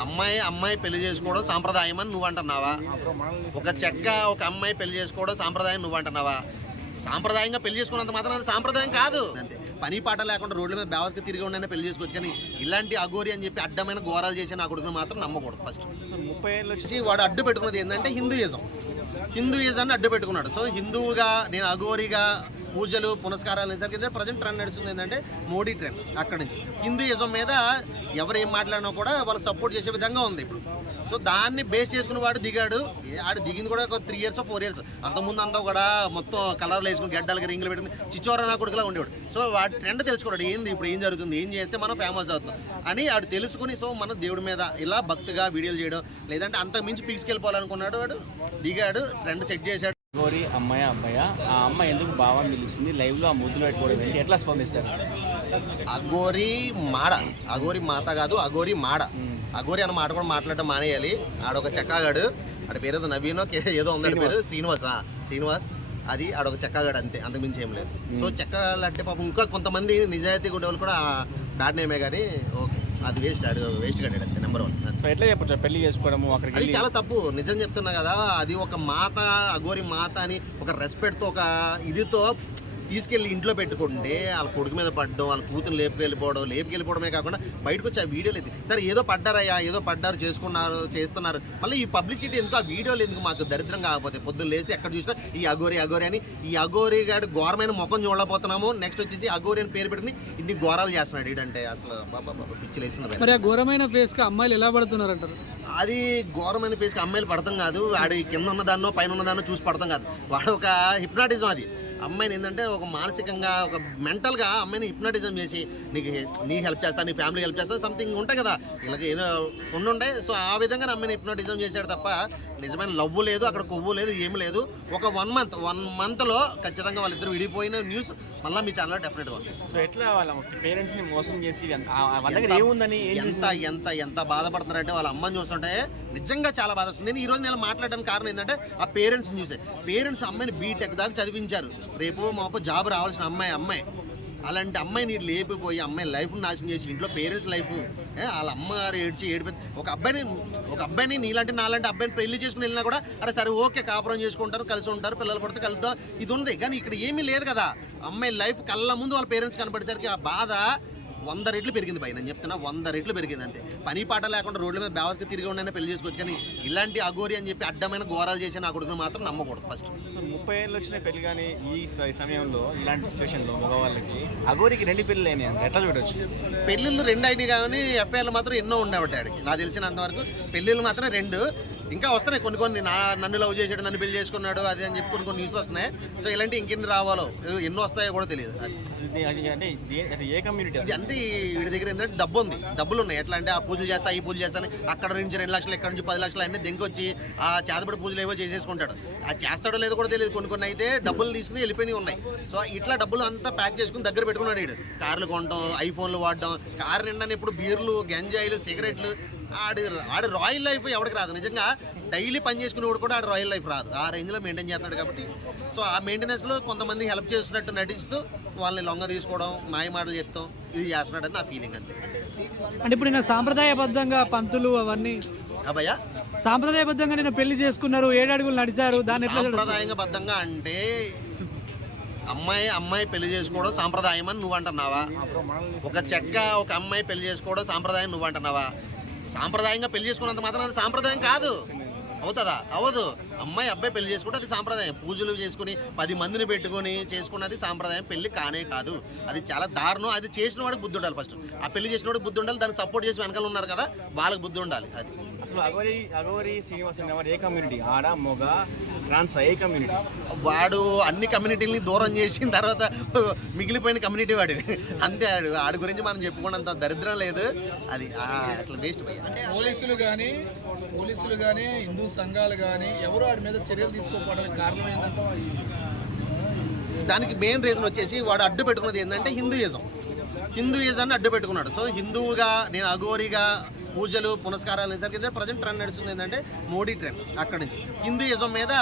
అమ్మాయి అమ్మాయి పెళ్ళి చేసుకోవడం సాంప్రదాయం అని నువ్వు అంటున్నావా? ఒక చెక్క ఒక అమ్మాయి పెళ్ళి చేసుకోవడం సాంప్రదాయం నువ్వు అంటున్నావా? సాంప్రదాయంగా పెళ్ళి చేసుకున్నంత మాత్రం అది సాంప్రదాయం కాదు. అంతే. పని పాట లేకుండా రోడ్ల మీద బేవర్కి తిరిగి ఉండని పెళ్ళి చేసుకోవచ్చు. కానీ ఇలాంటి అఘోరి అని చెప్పి అడ్డమైన ఘోరాలు చేసి నా కొడుకుని మాత్రం నమ్మకూడదు ఫస్ట్. ముప్పై ఏళ్ళు వచ్చి వచ్చి వాడు అడ్డు పెట్టుకున్నది ఏంటంటే హిందూయిజం. హిందూయిజాన్ని అడ్డు పెట్టుకున్నాడు. సో హిందువుగా నేను అఘోరిగా పూజలు పునస్కారాలు అనేసరికి ప్రజెంట్ ట్రెండ్ నడుస్తుంది ఏంటంటే మోడీ ట్రెండ్ అక్కడి నుంచి. హిందూయిజం మీద ఎవరు ఏం మాట్లాడినా కూడా వాళ్ళు సపోర్ట్ చేసే విధంగా ఉంది ఇప్పుడు. సో దాన్ని బేస్ చేసుకుని వాడు దిగాడు. ఆడు దిగింది కూడా ఒక త్రీ ఇయర్స్ ఫోర్ ఇయర్స్ అంతకుముందు అంతా కూడా మొత్తం కలర్లు వేసుకుని గడ్డలకి రింగులు పెట్టుకుని చిచ్చోర నా కొడుకులా ఉండేవాడు. సో వాడి ట్రెండ్ తెలుసుకున్నాడు ఏంది ఇప్పుడు ఏం జరుగుతుంది? ఏం చేస్తే మనం ఫేమస్ అవుతాం? అని ఆడు తెలుసుకుని సో మన దేవుడి మీద ఇలా భక్తిగా వీడియోలు చేయడం. లేదంటే అంతకు మించి పీక్స్కెళ్ళిపోవాలనుకున్నాడు వాడు. దిగాడు ట్రెండ్ సెట్ చేశాడు. గోరి అమ్మాయి అబ్బాయ ఆ అమ్మాయి ఎందుకు బాగా నిలుస్తుంది? లైవ్లో ఆ ముద్దులు పెట్టుకోవడం ఏంటి? ఎట్లా స్పందిస్తారు? అగోరి మాడ. అగోరి మాత కాదు అగోరి మాడ. అగోరి అన్న మాట కూడా మాట్లాడటం మానేయాలి. ఆడొక చెక్కాగాడు. ఆడ పేరు ఏదో నవీనో ఏదో ఉంది పేరు. శ్రీనివాస్. శ్రీనివాస్. అది ఆడొక చెక్కగాడు అంతే అంతకుమించి ఏం లేదు. సో చెక్కగాళ్ళు అంటే పాపం ఇంకా కొంతమంది నిజాయితీ ఉండే వాళ్ళు కూడా డాట్ నేమే కానీ ఓకే. అది వేస్ట్ వేస్ట్ కట్టాడు అంతే నెంబర్ వన్ సో ఎట్లా చెప్పొచ్చు? పెళ్ళి చేసుకోవడము అక్కడికి అది చాలా తప్పు. నిజం చెప్తున్నా కదా అది ఒక మాత అగోరి మాత అని ఒక రెస్పెక్ట్తో ఒక ఇదితో తీసుకెళ్ళి ఇంట్లో పెట్టుకుంటే వాళ్ళ కొడుకు మీద పడడం వాళ్ళ కూతురు లేపుకి వెళ్ళిపోవడం లేపుకి వెళ్ళిపోవడమే కాకుండా బయటకు వచ్చి ఆ వీడియోలు ఇది సరే ఏదో పడ్డారయ్యా ఏదో పడ్డారు చేసుకున్నారు చేస్తున్నారు. మళ్ళీ ఈ పబ్లిసిటీ ఎందుకు? ఆ వీడియోలు ఎందుకు? మాకు దరిద్రం కాకపోతే పొద్దున్న లేస్తే ఎక్కడ చూసినా ఈ అగోరి అగోరి అని ఈ అగోరి గాడు ఘోరమైన ముఖం చూడలేకపోతున్నాము. నెక్స్ట్ వచ్చేసి అగోరి అని పేరు పెట్టుకుని ఇన్ని ఘోరాలు చేస్తున్నాడు ఈడంటే. అసలు బాబా బాబా మరి ఆ ఘోరమైన ఫేస్కి అమ్మాయిలు ఎలా పడుతున్నారు అంటారు అది ఘోరమైన ఫేస్కి అమ్మాయిలు పడతాం కాదు. వాడు కింద ఉన్నదాన్నో పైన ఉన్నదాన్నో చూసి పడతాం కాదు. వాడు ఒక హిప్నాటిజం అది. అమ్మాయిని ఏంటంటే ఒక మానసికంగా ఒక మెంటల్గా అమ్మాయిని హిప్నాటిజం చేసి నీకు నీ హెల్ప్ చేస్తా నీ ఫ్యామిలీ హెల్ప్ చేస్తా సంథింగ్ ఉంటాయి కదా. ఇలాగ ఏదో ఉండుండే సో ఆ విధంగా అమ్మాయిని హిప్నాటిజం చేశాడు తప్ప నిజమైన లవ్ లేదు అక్కడ కొవ్వు లేదు ఏమి లేదు. ఒక వన్ మంత్ వన్ మంత్లో ఖచ్చితంగా వాళ్ళిద్దరు విడిపోయిన న్యూస్ మళ్ళీ మీ ఛానల్లో డెఫినెట్గా వస్తుంది. సో ఎట్లా వాళ్ళ పేరెంట్స్ని మోసం చేసి ఏముందని ఎంత ఎంత ఎంత బాధపడుతున్నారంటే వాళ్ళ అమ్మని చూస్తుంటే నిజంగా చాలా బాధ వస్తుంది. నేను ఈ రోజు నేను మాట్లాడడానికి కారణం ఏంటంటే ఆ పేరెంట్స్ చూసే పేరెంట్స్ అమ్మాయిని బీటెక్ దాకా చదివించారు. రేపు మాపు జాబ్ రావాల్సిన అమ్మాయి అమ్మాయి. అలాంటి అమ్మాయిని ఇట్లా లేపిపోయి అమ్మాయి లైఫ్ నాశనం చేసి ఇంట్లో పేరెంట్స్ లైఫ్ వాళ్ళ అమ్మగారు ఏడ్చి ఏడిపి ఒక అబ్బాయిని ఒక అబ్బాయిని నీలాంటి నాలాంటి అబ్బాయిని పెళ్ళి చేసుకుని వెళ్ళినా కూడా అరే సరే ఓకే కాపురం చేసుకుంటారు కలిసి ఉంటారు పిల్లలు పడితే కలుద్దాం. ఇది ఉంది. కానీ ఇక్కడ ఏమీ లేదు కదా. అమ్మాయి లైఫ్ కళ్ళ ముందు వాళ్ళ పేరెంట్స్ కనపడేసరికి ఆ బాధ వంద రెట్లు పెరిగింది పై నేను చెప్తున్నా వంద రెట్లు పెరిగింది అంతే. పని పాట లేకుండా రోడ్ల మీద బేవర్కి తిరిగి ఉండనే పెళ్ళి చేసుకోవచ్చు కానీ ఇలాంటి అఘోరి అని చెప్పి అడ్డమైన ఘోరాలు చేసి నా కొడుకుని మాత్రం నమ్మకూడదు ఫస్ట్ ముప్పై ఏళ్ళు వచ్చిన పెళ్ళి కానీ ఈ సమయంలో ఇలాంటి సిచ్యువేషన్లో మగవాళ్ళకి అగోరికి రెండు పెళ్ళి అయినాయి. ఎట్లా చూడొచ్చు? పెళ్ళిళ్ళు రెండు అయినాయి కానీ ఎఫ్ఐఆర్లు మాత్రం ఎన్నో ఉండేవాటి ఆడికి నాకు తెలిసినంతవరకు పెళ్ళిళ్ళు మాత్రం రెండు. ఇంకా వస్తున్నాయి కొన్ని కొన్ని. నా నన్ను లవ్ చేసాడు నన్ను పెళ్ళి చేసుకున్నాడు అది అని చెప్పి కొన్ని కొన్ని న్యూస్లు వస్తున్నాయి. సో ఇలాంటి ఇంకెన్ని రావాలో ఎన్నో వస్తాయో కూడా తెలియదు. అది. అంటే ఏ కమ్యూనిటీ ఇది అంతే వీడి దగ్గర ఏంటంటే డబ్బు ఉంది. డబ్బులు ఉన్నాయి. ఎట్లా అంటే ఆ పూజలు చేస్తా ఈ పూజలు చేస్తాను అక్కడ నుంచి రెండు లక్షలు ఇక్కడ నుంచి పది లక్షలు అన్నీ దెంకొచ్చి ఆ చేతబడి పూజలు ఏవో చేసేసుకుంటాడు. ఆ చేస్తాడో లేదో కూడా తెలియదు. కొన్ని కొన్ని అయితే డబ్బులు తీసుకుని వెళ్ళిపోయినవి ఉన్నాయి. సో ఇట్లా డబ్బులు అంతా ప్యాక్ చేసుకుని దగ్గర పెట్టుకున్నాడు వీడు. కార్లు కొనడం ఐఫోన్లు వాడడం కారు నిండా ఇప్పుడు బీర్లు గంజాయిలు సిగరెట్లు. ఆడు ఆడు రాయల్ లైఫ్ ఎవరికి రాదు. నిజంగా డైలీ పని చేసుకునేవాడు కూడా ఆడు రాయల్ లైఫ్ రాదు. ఆ రేంజ్లో మెయింటైన్ చేస్తున్నాడు కాబట్టి. సో ఆ మెయింటెనెన్స్లో కొంతమంది హెల్ప్ చేస్తున్నట్టు నటిస్తూ వాళ్ళని లొంగ తీసుకోవడం మాయ మాటలు చెప్తాం ఇది చేస్తున్నాడని నా ఫీలింగ్ అంతే. అంటే ఇప్పుడు నేను సాంప్రదాయబద్ధంగా పంతులు అవన్నీ అబ్బాయ్యా? సాంప్రదాయబద్ధంగా నేను పెళ్ళి చేసుకున్నారు ఏడు అడుగులు నడిచారు చూడొచ్చు? సాంప్రదాయంగా బద్ధంగా అంటే అమ్మాయి అమ్మాయి పెళ్ళి చేసుకోవడం సాంప్రదాయం అని నువ్వు అంటున్నావా? ఒక చెక్క ఒక అమ్మాయి పెళ్ళి చేసుకోవడం సాంప్రదాయం నువ్వు అంటున్నావా? సాంప్రదాయంగా పెళ్ళి చేసుకున్నంత మాత్రం అది సాంప్రదాయం కాదు. అవుతుందా? అవ్వదు. అమ్మాయి అబ్బాయి పెళ్ళి చేసుకుంటే అది సాంప్రదాయం. పూజలు చేసుకుని పది మందిని పెట్టుకొని చేసుకున్నది సాంప్రదాయం. పెళ్ళి కానే కాదు. అది చాలా దారుణం. అది చేసిన వాడికి బుద్ధి ఉండాలి ఫస్ట్. ఆ పెళ్ళి చేసిన వాడికి బుద్ధి ఉండాలి. దాన్ని సపోర్ట్ చేసి వెనకాల ఉన్నారు కదా వాళ్ళకి బుద్ధి ఉండాలి అది. అసలు అగోరి అగోరి శ్రీనివాస్ అనేవారు ఏ కమ్యూనిటీ ఆడ మొగ ట్రాన్స్ ఏ కమ్యూనిటీ వాడు అన్ని కమ్యూనిటీలని దూరం చేసిన తర్వాత మిగిలిపోయిన కమ్యూనిటీ వాడు. అంతే ఆడు. ఆడి గురించి మనం చెప్పుకున్నంత దరిద్రం లేదు. అది ఆ, అసలు వేస్ట్ పోలీసులు కానీ పోలీసులు కానీ హిందూ సంఘాలు కానీ ఎవరు వాడి మీద చర్యలు తీసుకోకపోవడానికి కారణం ఏంటంటే దానికి మెయిన్ రీజన్ వచ్చేసి వాడు అడ్డు పెట్టుకున్నది ఏంటంటే హిందూయిజం. హిందూయిజాన్ని అడ్డు పెట్టుకున్నాడు. సో హిందువుగా నేను అఘోరిగా పూజలు పునస్కారాలు అనేసరికి ప్రజెంట్ ట్రెండ్ నడుస్తుంది ఏంటంటే మోడీ ట్రెండ్ అక్కడి నుంచి. హిందూయిజం మీద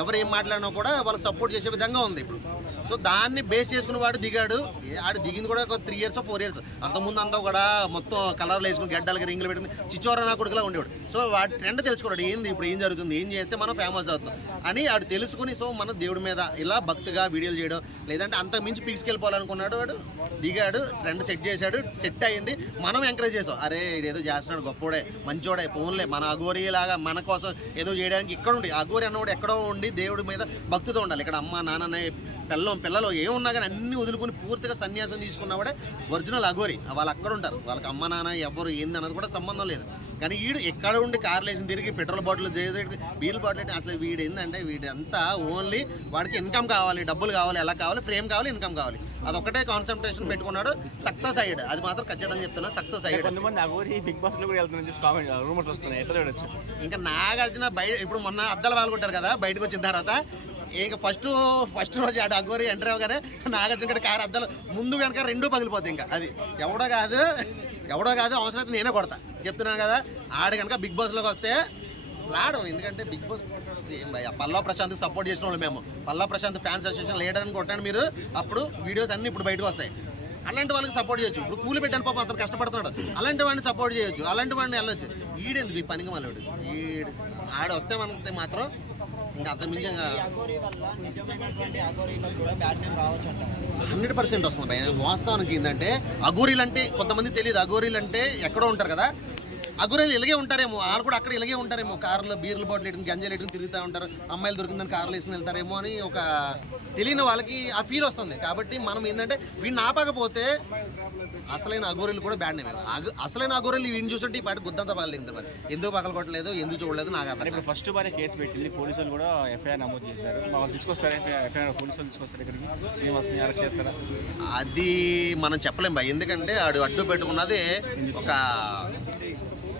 ఎవరు ఏం మాట్లాడినా కూడా వాళ్ళు సపోర్ట్ చేసే విధంగా ఉంది ఇప్పుడు. సో దాన్ని బేస్ చేసుకుని వాడు దిగాడు. ఆడు దిగింది కూడా ఒక త్రీ ఇయర్స్ ఫోర్ ఇయర్స్ అంతకుముందు అంతా కూడా మొత్తం కలర్లు వేసుకుని గడ్డలకి రింగులు పెట్టుకుని చిచ్చోరా నా కొడుకులా ఉండేవాడు. సో వాడి ట్రెండ్ తెలుసుకున్నాడు ఏంది ఇప్పుడు ఏం జరుగుతుంది ఏం చేస్తే మనం ఫేమస్ అవుతాం అని ఆడు తెలుసుకుని సో మన దేవుడి మీద ఇలా భక్తిగా వీడియోలు చేయడం లేదంటే అంతకు మించి పీక్స్కెళ్ళిపోవాలనుకున్నాడు వాడు. దిగాడు ట్రెండ్ సెట్ చేశాడు సెట్ అయ్యింది మనం ఎంకరేజ్ చేసాం అరే ఏదో చేస్తున్నాడు గొప్పోడే మంచోడే పోన్లే మన అఘోరి లాగా మన కోసం ఏదో చేయడానికి ఇక్కడ ఉండి అఘోరి అన్నవాడు ఎక్కడో ఉండి దేవుడి మీద భక్తితో ఉండాలి. ఇక్కడ అమ్మ నాన్న పిల్లం పిల్లలు ఏమున్నా కానీ అన్ని వదులుకుని పూర్తిగా సన్యాసం తీసుకున్నవాడే ఒరిజినల్ అఘోరి. వాళ్ళు అక్కడ ఉంటారు. వాళ్ళకి అమ్మ నాన్న ఎవరు ఏంది అన్నది కూడా సంబంధం లేదు. కానీ వీడు ఎక్కడ ఉండి కార్లు వేసి తిరిగి పెట్రోల్ బాటిల్ వీల్ బాటిల్ అసలు వీడు ఏంటంటే వీడు అంతా ఓన్లీ వాడికి ఇన్కమ్ కావాలి డబ్బులు కావాలి ఎలా కావాలి ఫ్రేమ్ కావాలి ఇన్కమ్ కావాలి. అదొక్కటే కాన్సన్ట్రేషన్ పెట్టుకున్నాడు సక్సెస్ అయ్యాడు. అది మాత్రం ఖచ్చితంగా చెప్తున్నా సక్సెస్ అయ్యాడు. బిగ్ బాస్లో కూడా రూమర్స్ వస్తున్నాయి. ఇంకా నాగార్జున బయట ఇప్పుడు మొన్న అద్దాలు పాల్గొంటారు కదా బయటకు వచ్చిన తర్వాత. ఇక ఫస్ట్ ఫస్ట్ రోజు ఆడు డగ్గోరి ఎంటర్ అవ్వగానే నాగార్జున గడి కారు అద్దాలు ముందు వెనక రెండు పగిలిపోతాయి ఇంకా. అది ఎవడో కాదు ఎవడో కాదు అవసరం నేనే కొడతా. చెప్తున్నాను కదా ఆడ కనుక బిగ్ బాస్లోకి వస్తే రాడు. ఎందుకంటే బిగ్ బాస్ ఏం పల్లా ప్రశాంత్ సపోర్ట్ చేసిన వాళ్ళు మేము. Palla Prashanth fans association leader అని కొట్టాను మీరు. అప్పుడు వీడియోస్ అన్నీ ఇప్పుడు బయటకు వస్తాయి. అలాంటి వాళ్ళకి సపోర్ట్ చేయొచ్చు. ఇప్పుడు కూలి పెట్టాను పాపం అతను కష్టపడుతున్నాడు. అలాంటి వాడిని సపోర్ట్ చేయొచ్చు. అలాంటి వాడిని వెళ్ళొచ్చు. ఈడెందుకు ఈ పనికి మళ్ళీ ఈడు ఆడ వస్తే మనకి మాత్రం ఇంకా అంత మించి హండ్రెడ్ పర్సెంట్ వస్తుంది వాస్తవానికి ఏంటంటే అఘోరీలు అంటే కొంతమంది తెలియదు. అఘోరీలు అంటే ఎక్కడో ఉంటారు కదా. అఘోరీలు ఇలాగే ఉంటారేమో. వాళ్ళు కూడా అక్కడ ఇలాగే ఉంటారేమో. కార్లో బీర్లు బాటిల్ ఎట్టుకుని గంజాలు ఎట్టుకుని తిరుగుతూ ఉంటారు. అమ్మాయిలు దొరికిందని కార్లు వేసుకుని వెళ్తారేమో అని ఒక తెలియని వాళ్ళకి ఆ ఫీల్ వస్తుంది. కాబట్టి మనం ఏంటంటే వీడిని ఆపకపోతే అసలైన అఘోరీలు కూడా బ్యాడ్ నేమ్ అసలైన అఘోరీలు వీడిని చూస్తుంటే ఈ పాటి గుద్దంతా పగలు దిగుతారు మరి. ఎందుకు పగల కొట్టలేదు ఎందుకు చూడలేదు నాకు అర్థం ఇప్పుడు ఫస్ట్ బారే కేసు పెట్టింది. పోలీసులు కూడా ఎఫ్ఐఆర్ నమోదు చేశారు. వాళ్ళు తీసుకొస్తారా ఎఫ్ఐఆర్ పోలీసులు తీసుకొస్తారు ఇక్కడికి? శ్రీనివాస్ని అరెస్ట్ చేస్తారా? అది మనం చెప్పలేం భయ్ ఎందుకంటే ఆడు అడ్డు పెట్టుకున్నది ఒక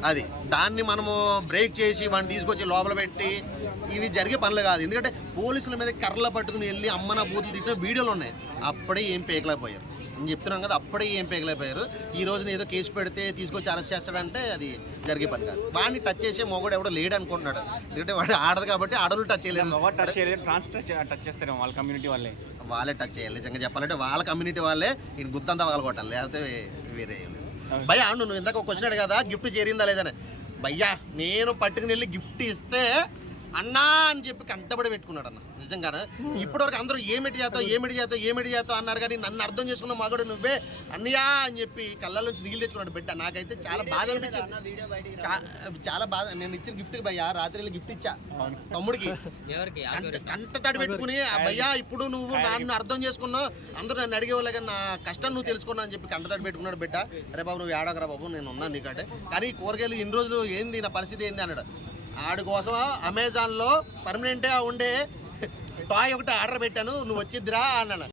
అది. దాన్ని మనము బ్రేక్ చేసి వాడిని తీసుకొచ్చి లోపల పెట్టి ఇవి జరిగే పనులు కాదు. ఎందుకంటే పోలీసుల మీద కర్రలు పట్టుకుని వెళ్ళి అమ్మన బూతులు తిట్టిన వీడియోలు ఉన్నాయి. అప్పుడే ఏం పేకలేకపోయారు నేను చెప్తున్నాం కదా అప్పుడే ఏం పేకలేకపోయారు ఈ రోజున ఏదో కేసు పెడితే తీసుకొచ్చి అరెస్ట్ చేస్తాడంటే అది జరిగే పని కాదు. వాడిని టచ్ చేసే మొగడు ఎవడో లేడు అనుకుంటున్నాడు. ఎందుకంటే వాడు ఆడదు కాబట్టి ఆడలు టచ్ చేయలేరు. వాళ్ళ కమ్యూనిటీ వాళ్ళే. వాళ్ళే టచ్ చేయాలి. నిజంగా చెప్పాలంటే వాళ్ళ కమ్యూనిటీ వాళ్ళే. ఈ గుత్తంతా పగలగొట్టాలి. లేకపోతే వే- వేరే. భయ్యా నువ్వు ఇందాక ఒక క్వశ్చన్ అడిగా కదా గిఫ్ట్ చేరిందా లేదని భయ్యా నేను పట్టుకుని వెళ్ళి గిఫ్ట్ ఇస్తే అన్నా అని చెప్పి కంటబడి పెట్టుకున్నాడు అన్న నిజంగానే? ఇప్పటివరకు అందరూ ఏమిటి చేస్తావు ఏమిటి చేస్తావు ఏమిటి చేస్తావు అన్నారు కానీ నన్ను అర్థం చేసుకున్న మగడు నువ్వే అన్నయ్యా అని చెప్పి కళ్ళ నుంచి నీళ్ళు తెచ్చుకున్నాడు బిడ్డ. నాకైతే చాలా బాధ అనిపించింది. చాలా బాధ. నేను ఇచ్చిన గిఫ్ట్కి భయ్యా రాత్రి వెళ్ళి గిఫ్ట్ ఇచ్చా. తమ్ముడికి. ఎవరికి? కంట తడి పెట్టుకుని భయ్యా ఇప్పుడు నువ్వు నన్ను అర్థం చేసుకున్నావు అందరూ నన్ను అడిగేవాళ్ళే కానీ నా కష్టం నువ్వు తెలుసుకున్నావు అని చెప్పి కంట తడి పెట్టుకున్నాడు బిడ్డ. అరే బాబు నువ్వు ఏడకరా బాబు నేను ఉన్నాను నీకంటే. కానీ ఈ కూరగాయలు ఇన్ని రోజులు ఏంది నా పరిస్థితి ఏంది అన్నాడు. ఆడి కోసం అమెజాన్లో పర్మనెంట్గా ఉండే టాయ్ ఒకటి ఆర్డర్ పెట్టాను. నువ్వు వచ్చిద్దిరా అన్నాను.